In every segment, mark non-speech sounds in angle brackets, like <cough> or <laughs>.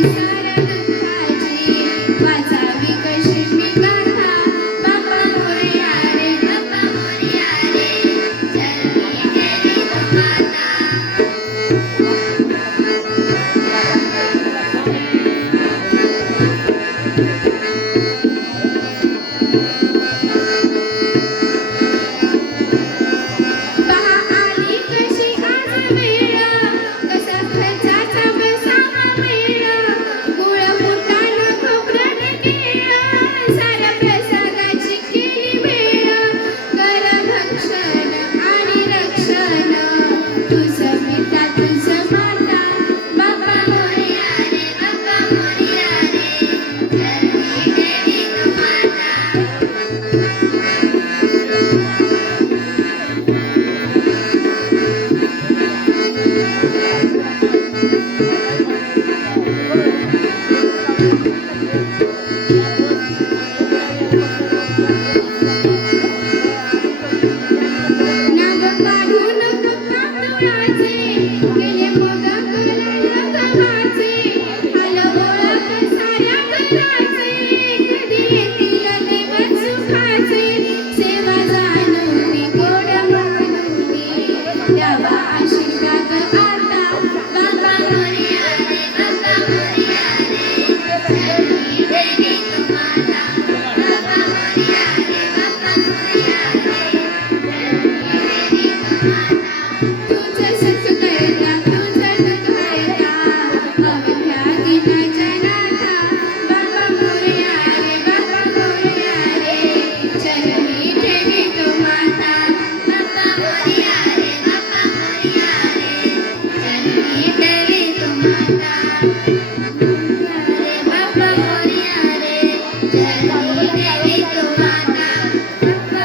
Please.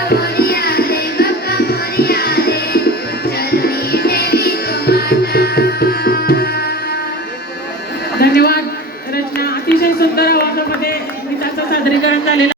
Thank <laughs> you.